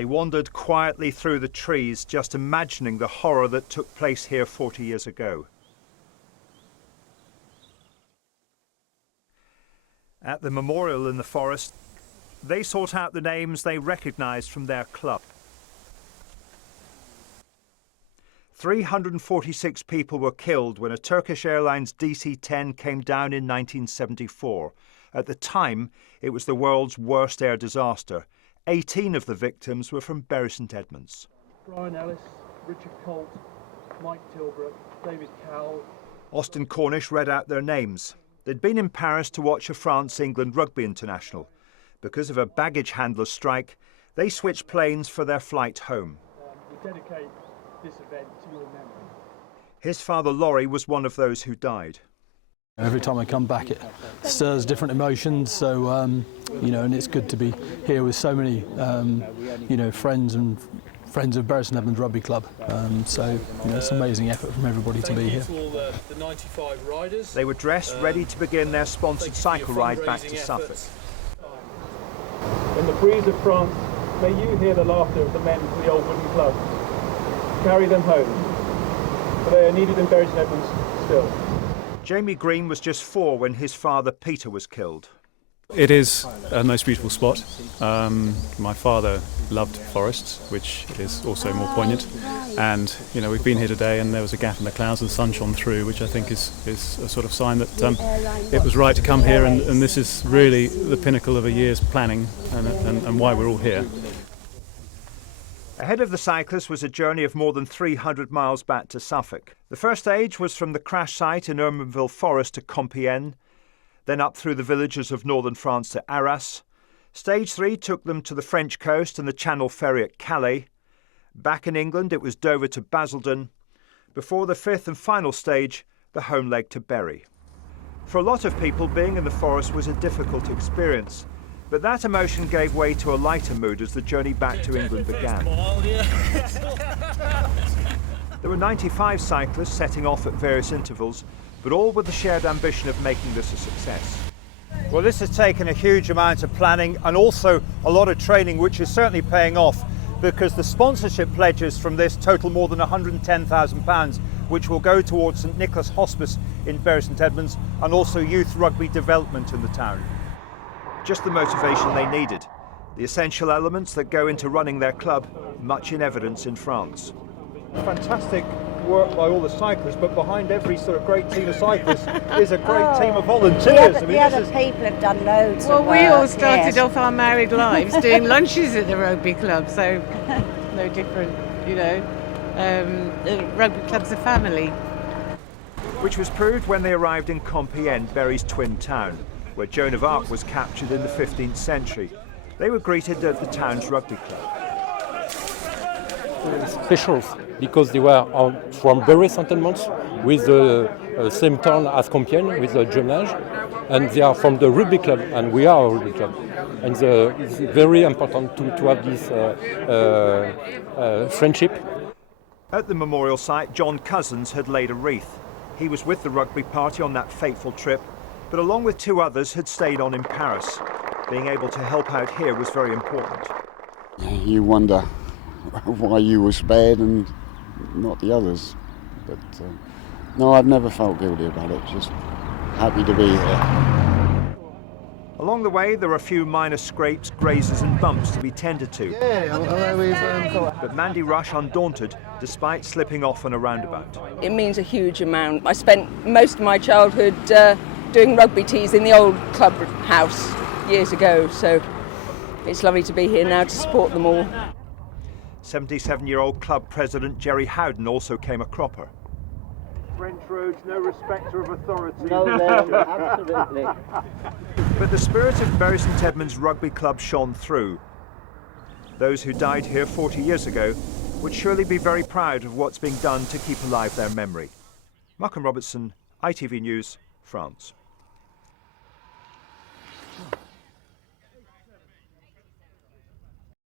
They wandered quietly through the trees, just imagining the horror that took place here 40 years ago. At the memorial in the forest, they sought out the names they recognised from their club. 346 people were killed when a Turkish Airlines DC-10 came down in 1974. At the time, it was the world's worst air disaster. 18 of the victims were from Bury St Edmunds. Brian Ellis, Richard Colt, Mike Tilbrook, David Cowell. Austin Cornish read out their names. They'd been in Paris to watch a France-England rugby international. Because of a baggage handler strike, they switched planes for their flight home. We dedicate this event to your memory. His father, Laurie, was one of those who died. Every time I come back, it stirs different emotions. So, you know, and it's good to be here with so many, you know, friends of Bury St Edmunds Rugby Club. So, you know, it's an amazing effort from everybody to be here. The 95 riders. They were dressed, ready to begin their sponsored cycle ride back to Suffolk. In the breeze of France, may you hear the laughter of the men from the old wooden club. Carry them home, for they are needed in Bury St Edmunds still. Jamie Green was just 4 when his father Peter was killed. It is a most beautiful spot. My father loved forests, which is also more poignant. And you know, we've been here today, and there was a gap in the clouds, and the sun shone through, which I think is a sort of sign that it was right to come here. And this is really the pinnacle of a year's planning, and why we're all here. Ahead of the cyclists was a journey of more than 300 miles back to Suffolk. The first stage was from the crash site in Ermenville Forest to Compiègne, then up through the villages of northern France to Arras. Stage 3 took them to the French coast and the Channel ferry at Calais. Back in England, it was Dover to Basildon, before the 5th and final stage, the home leg to Bury. For a lot of people, being in the forest was a difficult experience. But that emotion gave way to a lighter mood as the journey back to England began. There were 95 cyclists setting off at various intervals, but all with the shared ambition of making this a success. Well, this has taken a huge amount of planning and also a lot of training, which is certainly paying off, because the sponsorship pledges from this total more than £110,000, which will go towards St Nicholas Hospice in Bury St Edmunds and also youth rugby development in the town. Just the motivation they needed, the essential elements that go into running their club, much in evidence in France. Fantastic work by all the cyclists, but behind every sort of great team of cyclists is a great team of volunteers. The other people have done loads of Well, we all work, started yes. off our married lives doing lunches at the rugby club, so no different, you know. The rugby club's a family. Which was proved when they arrived in Compiègne, Bury's twin town, where Joan of Arc was captured in the 15th century. They were greeted at the town's rugby club. Specials, because they were from Bury St Edmunds, with the same town as Compiègne, with the jumelage, and they are from the rugby club, and we are a rugby club. And it's very important to have this friendship. At the memorial site, John Cousins had laid a wreath. He was with the rugby party on that fateful trip, but along with 2 others had stayed on in Paris. Being able to help out here was very important. You wonder why you were spared and not the others. But no, I've never felt guilty about it, just happy to be here. Along the way, there were a few minor scrapes, grazes and bumps to be tended to. But Mandy Rush undaunted, despite slipping off on a roundabout. It means a huge amount. I spent most of my childhood doing rugby teas in the old club house years ago, so it's lovely to be here now to support them all. 77-year-old club president Jerry Howden also came a cropper. French roads, no respecter of authority. No, absolutely. But the spirit of Bury St Edmunds Rugby Club shone through. Those who died here 40 years ago would surely be very proud of what's being done to keep alive their memory. Malcolm Robertson, ITV News, France.